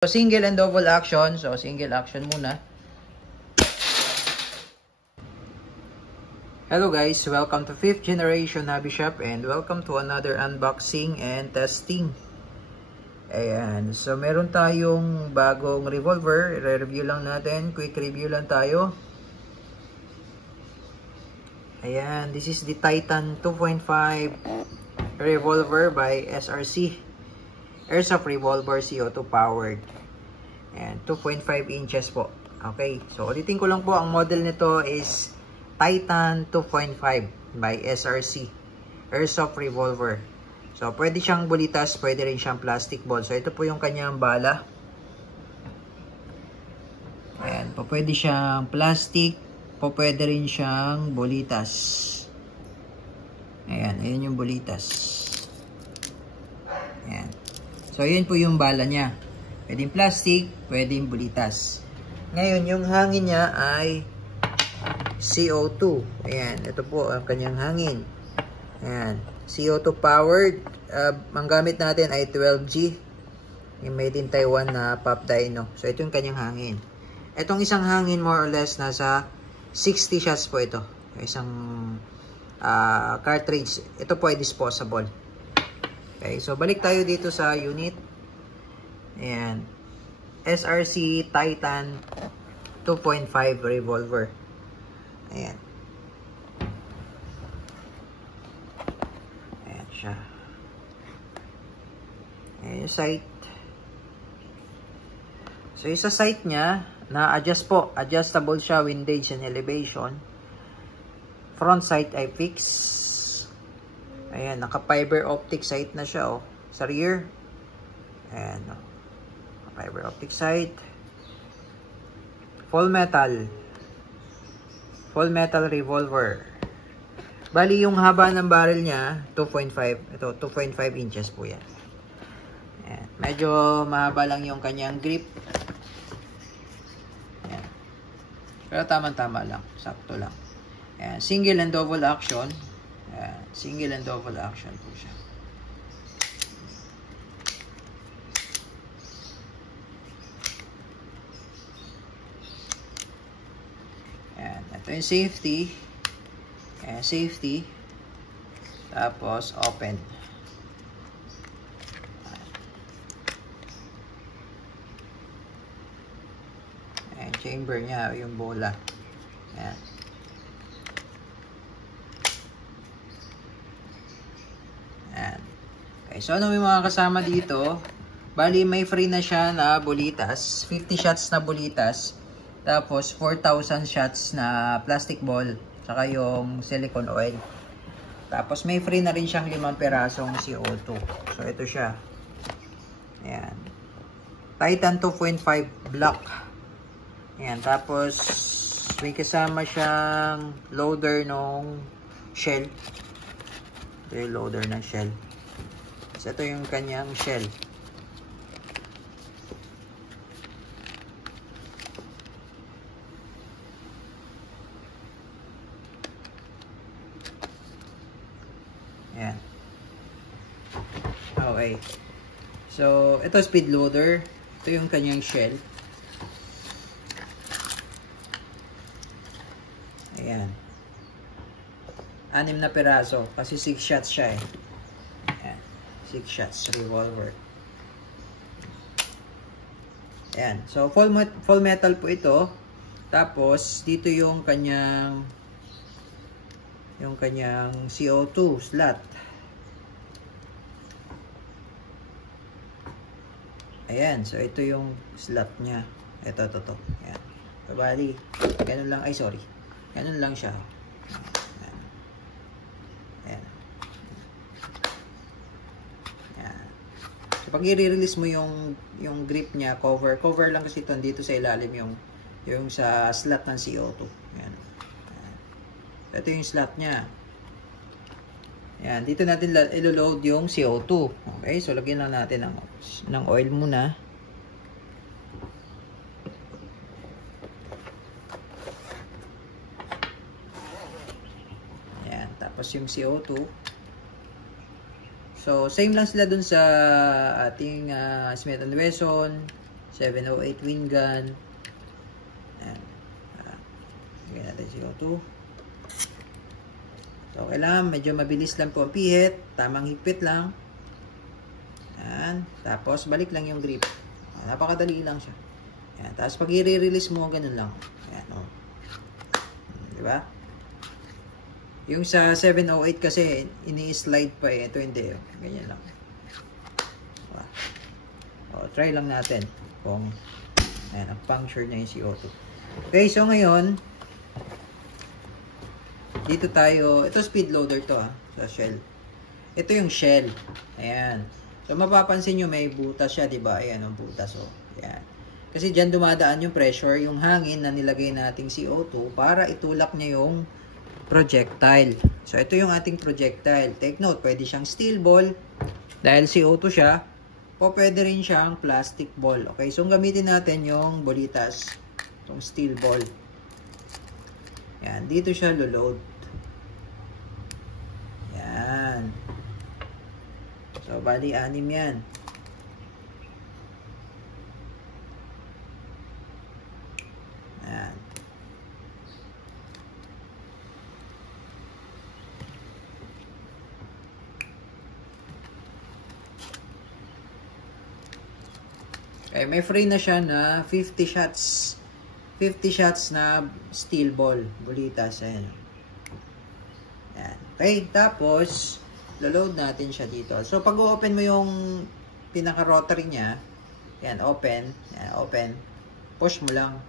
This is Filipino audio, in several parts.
So, single and double action. So, single action muna. Hello guys, welcome to 5th Generation Hobby Shop and welcome to another unboxing and testing. Ayan, so meron tayong bagong revolver. I-review lang natin, quick review lang tayo. Ayan, this is the Titan 2.5 revolver by SRC. Airsoft Revolver CO2 powered. And 2.5 inches po. Okay, so ulitin ko lang po, ang model nito is Titan 2.5 by SRC. Airsoft Revolver. So pwede siyang bulitas, pwede rin siyang plastic ball. So ito po yung kanyang bala. Ayan, po pwede siyang plastic, po pwede rin siyang bulitas. Ayan, ayan yung bulitas. Ayan. So, yun po yung bala niya. Pwedeng plastic, pwedeng bulitas. Ngayon, yung hangin niya ay CO2. Ayan, ito po ang kanyang hangin. Ayan, CO2 powered. Ang gamit natin ay 12G. Yung made in Taiwan na Pop Dino. So, ito yung kanyang hangin. Itong isang hangin, more or less, nasa 60 shots po ito. Isang cartridge. Ito po ay disposable. Okay, so balik tayo dito sa unit. Ayan. SRC Titan 2.5 revolver. Ayan. Ayan siya. Ayan yung sight. So yung sa sight niya, na-adjust po. Adjustable siya, windage and elevation. Front sight ay fixed. Ayan, naka-fiber optic sight na siya, oh. Sa rear. Ayan, oh. Fiber optic sight. Full metal. Full metal revolver. Bali, yung haba ng barrel niya, 2.5. Ito, 2.5 inches po yan. Ayan. Medyo mahaba lang yung kanyang grip. Ayan. Pero tama-tama lang. Sakto lang. Ayan. Single and double action. Ayan, single and double action po siya. Ayan, ito yung safety. Ayan, safety. Tapos, open. Ayan, chamber niya, yung bola. Ayan. Okay, so ano may mga kasama dito? Bali, may free na siya na bulitas. 50 shots na bulitas. Tapos, 4,000 shots na plastic ball. Saka yung silicone oil. Tapos, may free na rin siyang 5 perasong CO2. So, ito siya. Ayan. Titan 2.5 block. Ayan. Tapos, may kasama siyang loader ng shell. Ito yung loader ng shell. So, ito yung kanyang shell. Ayan. Okay. So, ito speed loader. Ito yung kanyang shell. Ayan. 6 na peraso. Kasi 6 shots siya eh. 6 shots revolver. Ayan. So, full metal po ito. Tapos, dito yung kanyang CO2 slot. Ayan. So, ito yung slot niya. Ito. Ayan. So, bali, ganun lang. Ay, sorry. Ganun lang siya. Pag i-release mo yung grip niya, cover lang kasi ito dito sa ilalim yung sa slot ng CO2. Ayan. Ito yung slot niya. Ayan, dito natin i-load yung CO2. Okay, so lagyan lang natin ng oil muna. Ayan, tapos yung CO2. So, same lang sila dun sa ating Smith & Wesson, 708 wind gun. Ayan. Lagyan natin CO2. So, kailangan medyo mabilis lang po ang pihit. Tamang higpit lang. Ayan. Tapos, balik lang yung grip. Napakadali lang siya. Ayan. Tapos, pag i-release mo, ganun lang. Ayan, o. Diba? Yung sa 708 kasi, ini-slide pa eh. Ito hindi. Ganyan lang. Diba? O, try lang natin. Kung, ayan, puncture niya yung CO2. Okay, so ngayon, dito tayo, ito speed loader to sa shell. Ito yung shell. Ayan. So, mapapansin nyo may butas siya, diba? Ayan, ang butas. So, ayan. Kasi dyan dumadaan yung pressure, yung hangin na nilagay nating CO2 para itulak niya yung projectile. So, ito yung ating projectile. Take note, pwede siyang steel ball dahil CO2 siya. O pwede rin siyang plastic ball. Okay, so gamitin natin yung bolitas. Itong steel ball. Yan, dito siya load. Yan. So, bali 6 yan. Yan. Okay, may free na siya na 50 shots. 50 shots na steel ball. Bolitas. Ayan. Ayan. Okay, tapos, load natin siya dito. So, pag open mo yung pinaka-rotary niya, ayan, open. Ayan, open. Push mo lang.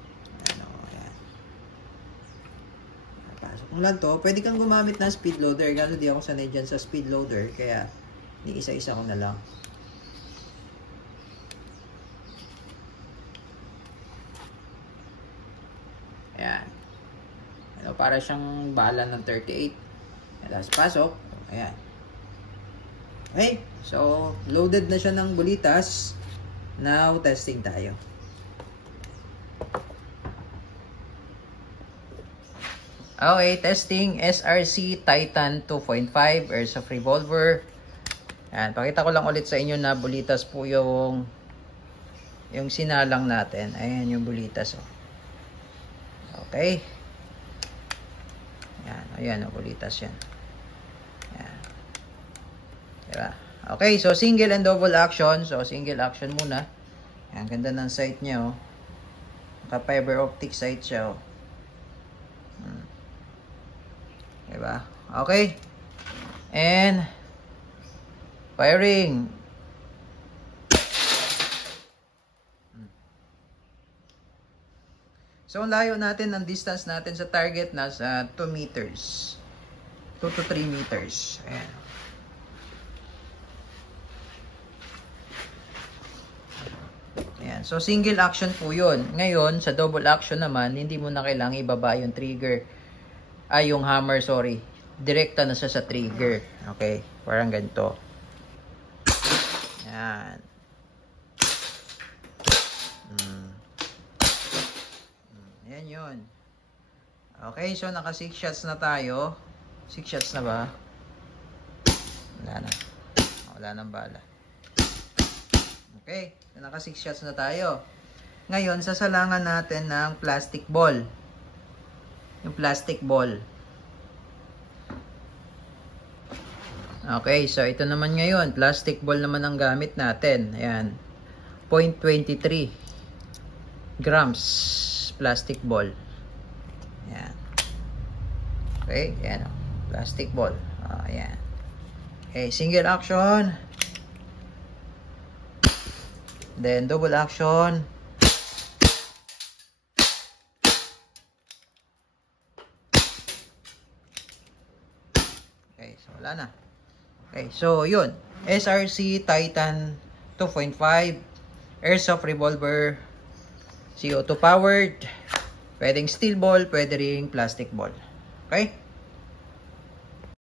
Ayan, ayan. Pasok mo lang to. Pwede kang gumamit ng speed loader. Gano'n di ako sanay dyan sa speed loader. Kaya, ni isa-isa ko na lang. Ayan. Ano, para siyang bala ng 38. Tapos pasok. Ayan. Okay. So, loaded na siya ng bolitas. Now, testing tayo. Okay, testing SRC Titan 2.5 Airsoft Revolver. Ayan, pakita ko lang ulit sa inyo na bolitas po yung sinalang natin. Ayan yung bolitas. Oh. Okay. Ayan, ayan ang bolitas yan. Ayan. Diba? Okay, so single and double action. So, single action muna. Ayan, ganda ng sight niya, oh. Naka-fiber optic sight siya, oh. Diba? Okay. And, firing. So, ang layo natin, ang distance natin sa target nasa 2 meters. 2 to 3 meters. Ayan. Ayan. So, single action po yun. Ngayon, sa double action naman, hindi mo na kailangan ibaba yung trigger. Ay, yung hammer, sorry. Direkta na siya sa trigger. Okay? Parang ganito. Ayan. Ayan yun. Okay, so naka 6 shots na tayo. 6 shots na ba? Wala na. Wala nang bala. Okay, so naka 6 shots na tayo. Ngayon, sasalangan natin ng plastic ball. Yung plastic ball. Okay, so ito naman ngayon. Plastic ball naman ang gamit natin. Ayan. 0.23 grams plastic ball. Ayan. Okay, ayan. Plastic ball. Ayan. Okay, single action. Then, double action. Okay, so wala na. Okay, so yun. SRC Titan 2.5 Airsoft Revolver, CO2 powered. Pwedeng steel ball, pwede ring plastic ball. Okay?